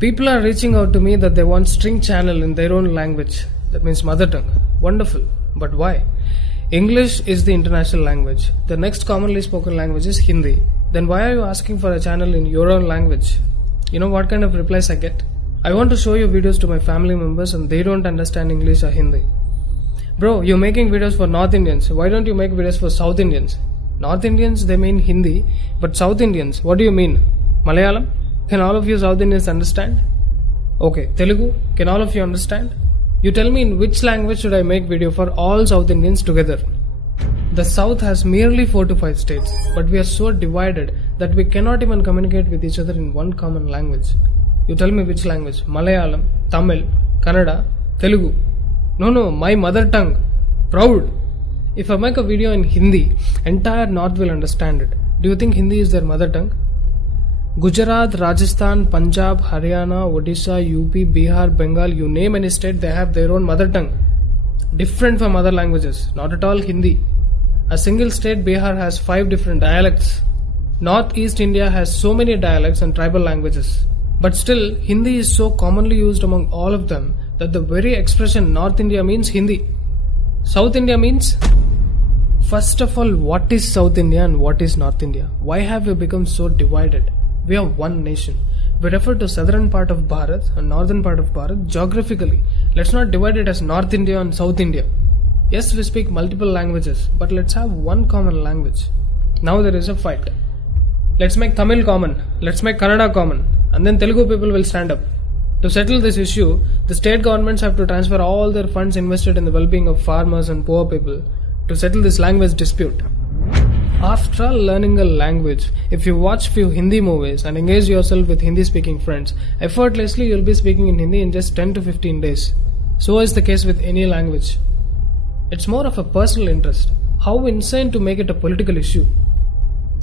People are reaching out to me that they want string channel in their own language. That means mother tongue. Wonderful. But why? English is the international language. The next commonly spoken language is Hindi. Then why are you asking for a channel in your own language? You know what kind of replies I get? I want to show you videos to my family members and they don't understand English or Hindi. Bro, you're making videos for North Indians. Why don't you make videos for South Indians? North Indians, they mean Hindi. But South Indians, what do you mean? Malayalam? Can all of you South Indians understand? Okay, Telugu? Can all of you understand? You tell me in which language should I make video for all South Indians together? The South has merely 4 to 5 states, but we are so divided that we cannot even communicate with each other in one common language. You tell me which language? Malayalam, Tamil, Kannada, Telugu. No, my mother tongue. Proud. If I make a video in Hindi, entire North will understand it. Do you think Hindi is their mother tongue? Gujarat, Rajasthan, Punjab, Haryana, Odisha, UP, Bihar, Bengal, you name any state, they have their own mother tongue. Different from other languages, not at all Hindi. A single state, Bihar, has 5 different dialects. Northeast India has so many dialects and tribal languages. But still, Hindi is so commonly used among all of them that the very expression North India means Hindi. South India means? First of all, what is South India and what is North India? Why have we become so divided? We are one nation. We refer to southern part of Bharat and northern part of Bharat geographically. Let's not divide it as North India and South India. Yes, we speak multiple languages, but let's have one common language. Now there is a fight. Let's make Tamil common. Let's make Kannada common. And then Telugu people will stand up. To settle this issue, the state governments have to transfer all their funds invested in the well-being of farmers and poor people to settle this language dispute. After all learning a language, if you watch few Hindi movies and engage yourself with Hindi speaking friends, effortlessly you'll be speaking in Hindi in just 10 to 15 days. So is the case with any language. It's more of a personal interest. How insane to make it a political issue.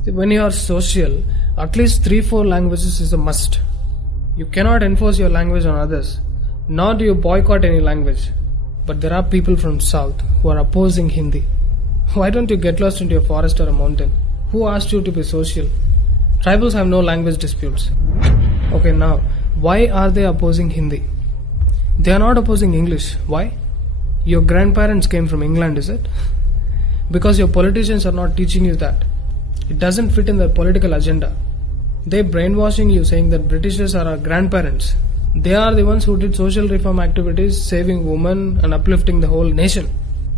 When you are social, at least 3-4 languages is a must. You cannot enforce your language on others, nor do you boycott any language. But there are people from South who are opposing Hindi. Why don't you get lost into a forest or a mountain? Who asked you to be social? Tribals have no language disputes. Okay, now, why are they opposing Hindi? They are not opposing English. Why? Your grandparents came from England, is it? Because your politicians are not teaching you that. It doesn't fit in their political agenda. They're brainwashing you saying that Britishers are our grandparents. They are the ones who did social reform activities, saving women and uplifting the whole nation.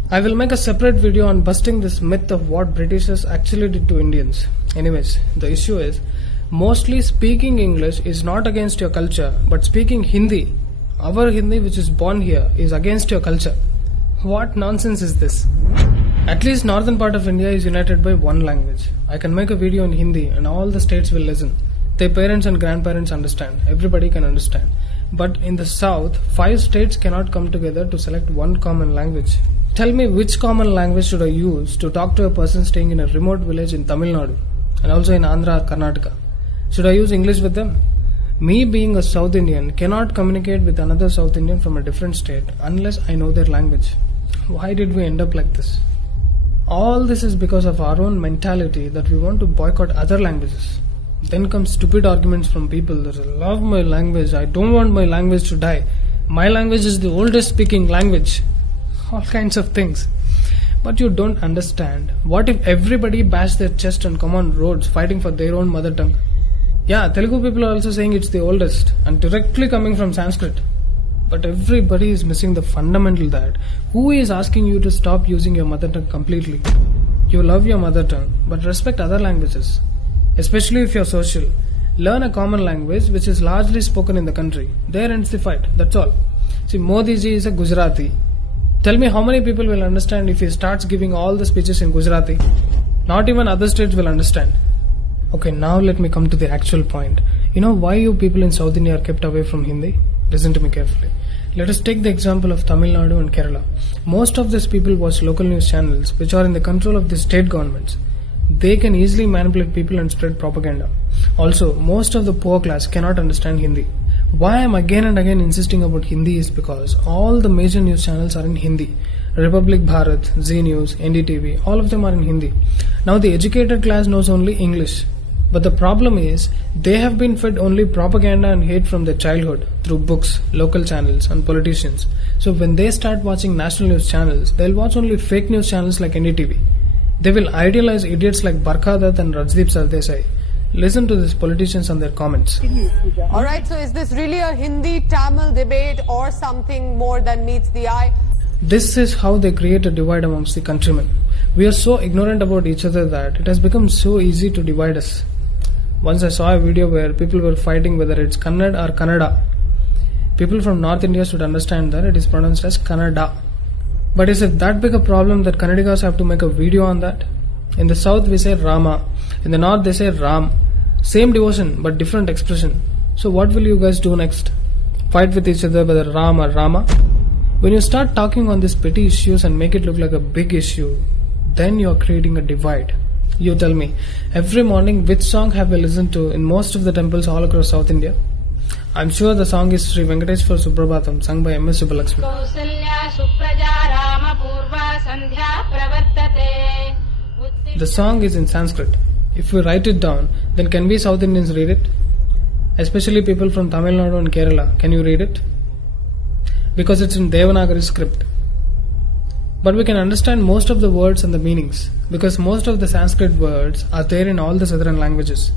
I will make a separate video on busting this myth of what Britishers actually did to Indians. Anyways, the issue is, mostly speaking English is not against your culture, but speaking Hindi, our Hindi which is born here, is against your culture. What nonsense is this? At least northern part of India is united by one language. I can make a video in Hindi and all the states will listen. Their parents and grandparents understand. Everybody can understand. But in the south, 5 states cannot come together to select one common language. Tell me which common language should I use to talk to a person staying in a remote village in Tamil Nadu and also in Andhra or Karnataka? Should I use English with them? Me being a South Indian cannot communicate with another South Indian from a different state unless I know their language. Why did we end up like this? All this is because of our own mentality that we want to boycott other languages. Then come stupid arguments from people that I love my language, I don't want my language to die. My language is the oldest speaking language. All kinds of things. But you don't understand. What if everybody bashed their chest and come on roads fighting for their own mother tongue? Yeah, Telugu people are also saying it's the oldest and directly coming from Sanskrit. But everybody is missing the fundamental that who is asking you to stop using your mother tongue completely? You love your mother tongue, but respect other languages. Especially if you're social. Learn a common language which is largely spoken in the country. There ends the fight, that's all. See, Modi ji is a Gujarati. Tell me how many people will understand if he starts giving all the speeches in Gujarati? Not even other states will understand. Okay, now let me come to the actual point. You know why you people in South India are kept away from Hindi? Listen to me carefully. Let us take the example of Tamil Nadu and Kerala. Most of these people watch local news channels which are in the control of the state governments. They can easily manipulate people and spread propaganda. Also, most of the poor class cannot understand Hindi. Why I am again and again insisting about Hindi is because all the major news channels are in Hindi. Republic Bharat, Zee News, NDTV, all of them are in Hindi. Now the educated class knows only English. But the problem is, they have been fed only propaganda and hate from their childhood through books, local channels, and politicians. So when they start watching national news channels, they'll watch only fake news channels like NDTV. They will idealize idiots like Barkha Dutt and Rajdeep Sardesai. Listen to these politicians and their comments. Alright, so is this really a Hindi-Tamil debate or something more than meets the eye? This is how they create a divide amongst the countrymen. We are so ignorant about each other that it has become so easy to divide us. Once I saw a video where people were fighting whether it's Kannada or Kannada. People from North India should understand that it is pronounced as Kannada. But is it that big a problem that Kannadigas have to make a video on that? In the south we say Rama, in the north they say Ram. Same devotion but different expression. So what will you guys do next? Fight with each other whether Ram or Rama? When you start talking on these petty issues and make it look like a big issue, then you are creating a divide. You tell me, every morning which song have I listened to in most of the temples all across South India? I'm sure the song is Sri Venkateshwar Suprabhatam, sung by M.S. Subbalaxmi. The song is in Sanskrit. If we write it down, then can we South Indians read it? Especially people from Tamil Nadu and Kerala, can you read it? Because it's in Devanagari script. But we can understand most of the words and the meanings, because most of the Sanskrit words are there in all the southern languages.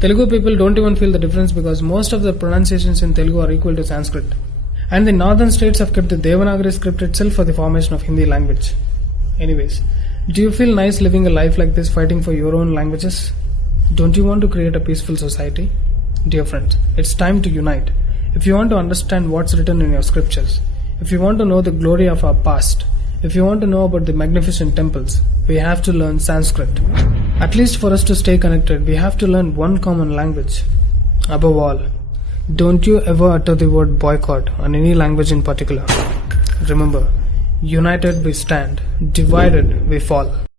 Telugu people don't even feel the difference because most of the pronunciations in Telugu are equal to Sanskrit. And the northern states have kept the Devanagari script itself for the formation of Hindi language. Anyways, do you feel nice living a life like this, fighting for your own languages? Don't you want to create a peaceful society? Dear friends, it's time to unite. If you want to understand what's written in your scriptures, if you want to know the glory of our past, if you want to know about the magnificent temples, we have to learn Sanskrit. At least for us to stay connected, we have to learn one common language. Above all, don't you ever utter the word boycott on any language in particular. Remember, united we stand, divided we fall.